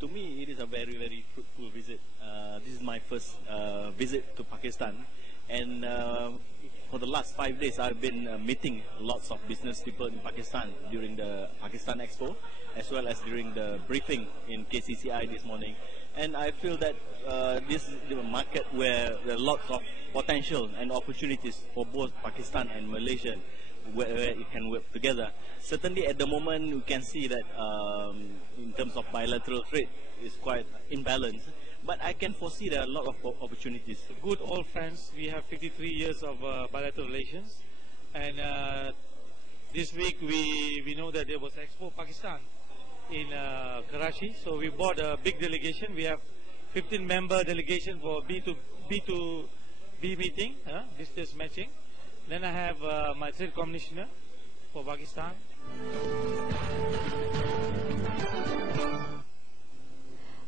To me, it is a very, very fruitful visit. This is my first visit to Pakistan, and for the last 5 days, I've been meeting lots of business people in Pakistan during the Pakistan Expo, as well as during the briefing in KCCI this morning. And I feel that this is a market where there are lots of potential and opportunities for both Pakistan and Malaysia, where it can work together. Certainly at the moment we can see that in terms of bilateral trade is quite imbalanced, but I can foresee there are a lot of opportunities. Good old friends, we have 53 years of bilateral relations, and this week we know that there was Expo Pakistan in Karachi, so we brought a big delegation. We have 15-member delegation for B2B meeting, business matching. Then I have my trade commissioner for Pakistan.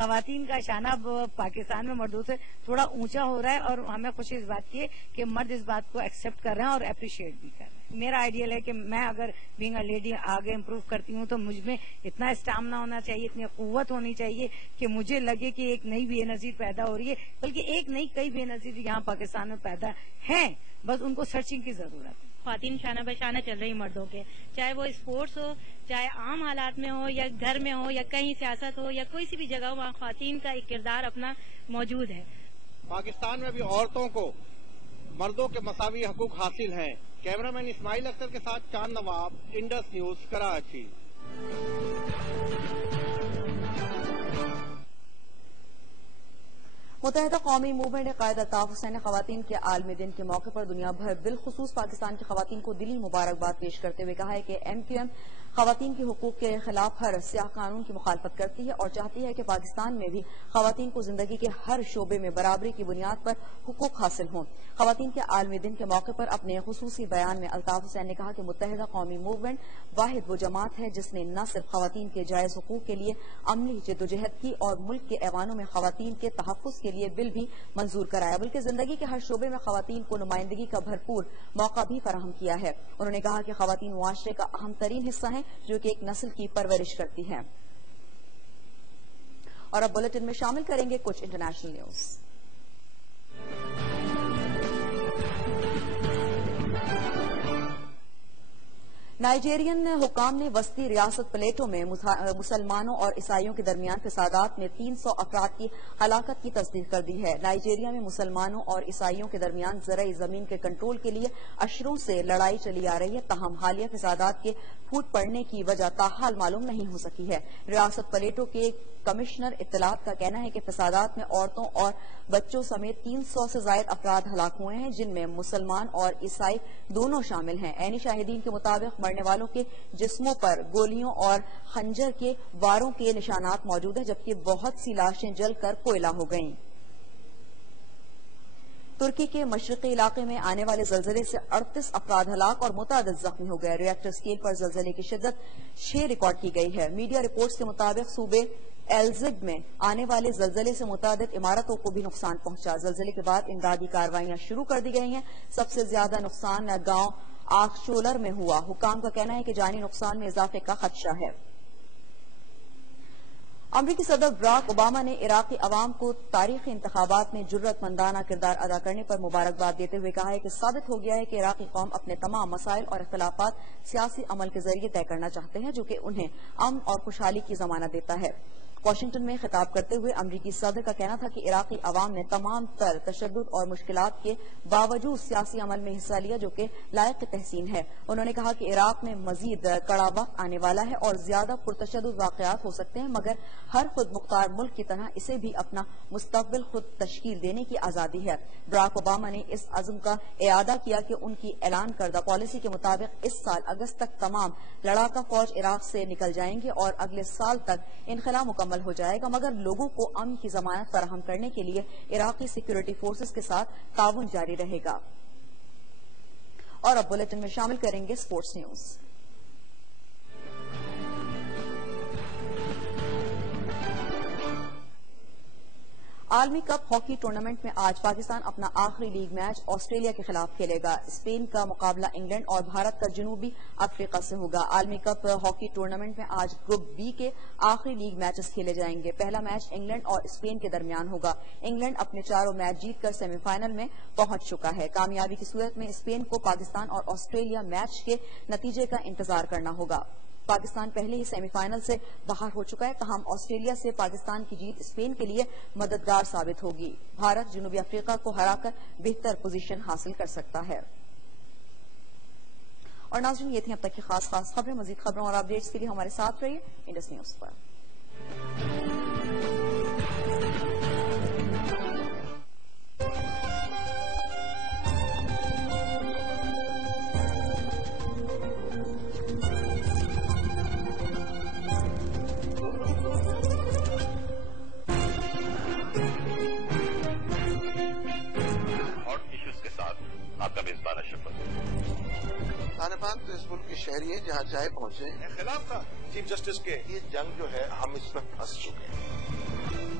خواتین کا شانہ اب پاکستان میں مردوں سے تھوڑا اونچا ہو رہا ہے، اور ہمیں خوشی اس بات کی ہے کہ مرد اس بات کو ایکسپٹ کر رہے ہیں اور اپریشیٹ بھی کر رہے ہیں. میرا آئیڈیل ہے کہ میں اگر بینگ اے لیڈی آگے امپروو کرتی ہوں تو مجھ میں اتنا اسٹیمنا ہونا چاہیے، اتنی قوت ہونی چاہیے کہ مجھے لگے کہ ایک نئی بے نظیر پیدا ہو رہی ہے، بلکہ ایک نئی کئی بے نظیر یہاں پاکستان میں پیدا ہیں، بس ان کو سرچنگ کی ضرورت ہے. خواتین شانہ بہ شانہ چل رہی مردوں کے، چاہے وہ اسپورٹس ہو، چاہے عام حالات میں ہو، یا گھر میں ہو، یا کہیں سیاست ہو، یا کوئی سی بھی جگہ ہو، وہاں خواتین کا ایک کردار اپنا موجود ہے. پاکستان میں بھی عورتوں کو مردوں کے مساوی حقوق حاصل ہیں. کیمرہ مین اسماعیل اختر کے ساتھ چاند نواب، انڈس نیوز، کراچی. متحدہ قومی موومنٹ قائد الطاف حسین نے خواتین کے عالمی دن کے موقع پر دنیا بھر بالخصوص پاکستان کی خواتین کو دلی مبارکباد پیش کرتے ہوئے کہا ہے کہ MQM خواتین کے حقوق کے خلاف ہر سیاہ قانون کی مخالفت کرتی ہے اور چاہتی ہے کہ پاکستان میں بھی خواتین کو زندگی کے ہر شعبے میں برابری کی بنیاد پر حقوق حاصل ہوں. خواتین کے عالمی دن کے موقع پر اپنے خصوصی بیان میں الطاف حسین نے کہا کہ متحدہ قومی موومنٹ واحد وہ جماعت ہے جس نے نہ صرف خواتین کے جائز حقوق کے لیے عملی جدوجہد کی اور ملک کے ایوانوں میں خواتین کے تحفظ کے لیے بل بھی منظور کرایا، بلکہ زندگی کے ہر شعبے میں خواتین کو نمائندگی کا بھرپور موقع بھی فراہم کیا ہے. انہوں نے کہا کہ خواتین معاشرے کا اہم ترین حصہ ہیں جو کہ ایک نسل کی پرورش کرتی ہیں. اور اب بلیٹن میں شامل کریں گے کچھ انٹرنیشنل نیوز. نائجیرین حکام نے وسطی ریاست پلیٹو میں مسلمانوں اور عیسائیوں کے درمیان فسادات میں 300 افراد کی ہلاکت کی تصدیق کر دی ہے. نائجیریا میں مسلمانوں اور عیسائیوں کے درمیان زرعی زمین کے کنٹرول کے لیے اشروں سے لڑائی چلی آ رہی ہے، تاہم حالیہ فسادات کے پھوٹ پڑنے کی وجہ تاحال معلوم نہیں ہو سکی ہے. ریاست پلیٹو کے کمشنر اطلاعات کا کہنا ہے کہ فسادات میں عورتوں اور بچوں سمیت 300 سے زائد افراد ہلاک ہوئے ہیں، جن میں مسلمان اور عیسائی دونوں شامل ہیں. عینی شاہدین کے مطابق مرنے والوں کے جسموں پر گولیوں اور خنجر کے واروں کے نشانات موجود ہیں، جبکہ بہت سی لاشیں جل کر کوئلہ ہو گئیں. ترکی کے مشرقی علاقے میں آنے والے زلزلے سے 38 افراد ہلاک اور متعدد زخمی ہو گئے. ریکٹر اسکیل پر زلزلے کی شدت 6 ریکارڈ کی گئی ہے. میڈیا رپورٹس کے مطابق صوبے ایلزگ میں آنے والے زلزلے سے متعدد عمارتوں کو بھی نقصان پہنچا. زلزلے کے بعد امدادی کارروائیاں شروع کر دی گئی ہیں. سب سے زیادہ نقصان گاؤں آخشولر میں ہوا. حکام کا کہنا ہے کہ جانی نقصان میں اضافے کا خدشہ ہے. امریکی صدر براک اوباما نے عراقی عوام کو تاریخی انتخابات میں جرأت مندانہ کردار ادا کرنے پر مبارکباد دیتے ہوئے کہا ہے کہ ثابت ہو گیا ہے کہ عراقی قوم اپنے تمام مسائل اور اختلافات سیاسی عمل کے ذریعے طے کرنا چاہتے ہیں، جو کہ انہیں امن اور خوشحالی کی ضمانت دیتا ہے. واشنگٹن میں خطاب کرتے ہوئے امریکی صدر کا کہنا تھا کہ عراقی عوام نے تمام تر تشدد اور مشکلات کے باوجود سیاسی عمل میں حصہ لیا، جو کہ لائق تحسین ہے. انہوں نے کہا کہ عراق میں مزید کڑا وقت آنے والا ہے اور زیادہ پرتشدد واقعات ہو سکتے ہیں، مگر ہر خود مختار ملک کی طرح اسے بھی اپنا مستقبل خود تشکیل دینے کی آزادی ہے. براک اوباما نے اس عزم کا اعادہ کیا کہ ان کی اعلان کردہ پالیسی کے مطابق اس سال اگست تک تمام لڑاکا فوج عراق سے نکل جائیں گے اور اگلے سال تک انخلا مکمل ہو جائے گا، مگر لوگوں کو امن کی ضمانت فراہم کرنے کے لیے عراقی سیکورٹی فورسز کے ساتھ تعاون جاری رہے گا. اور اب بلیٹن میں شامل کریں گے سپورٹس نیوز. عالمی کپ ہاکی ٹورنامنٹ میں آج پاکستان اپنا آخری لیگ میچ آسٹریلیا کے خلاف کھیلے گا. اسپین کا مقابلہ انگلینڈ اور بھارت کا جنوبی افریقہ سے ہوگا. عالمی کپ ہاکی ٹورنامنٹ میں آج گروپ بی کے آخری لیگ میچز کھیلے جائیں گے. پہلا میچ انگلینڈ اور اسپین کے درمیان ہوگا. انگلینڈ اپنے چاروں میچ جیت کر سیمی فائنل میں پہنچ چکا ہے. کامیابی کی صورت میں اسپین کو پاکستان اور آسٹریلیا میچ کے نتیجے کا انتظار کرنا ہوگا. پاکستان پہلے ہی سیمی فائنل سے باہر ہو چکا ہے، تاہم آسٹریلیا سے پاکستان کی جیت اسپین کے لیے مددگار ثابت ہوگی. بھارت جنوبی افریقہ کو ہرا کر بہتر پوزیشن حاصل کر سکتا ہے. اور ناظرین، یہ تھی اب تک کی خاص خبریں. مزید خبروں اور اپڈیٹس کے لیے ہمارے ساتھ رہیے انڈس نیوز پر. طالبان تو اس ملک کے شہری ہیں، جہاں چاہے پہنچے. خلاف تھا چیف جسٹس کے. یہ جنگ جو ہے ہم اس میں پھنس چکے ہیں.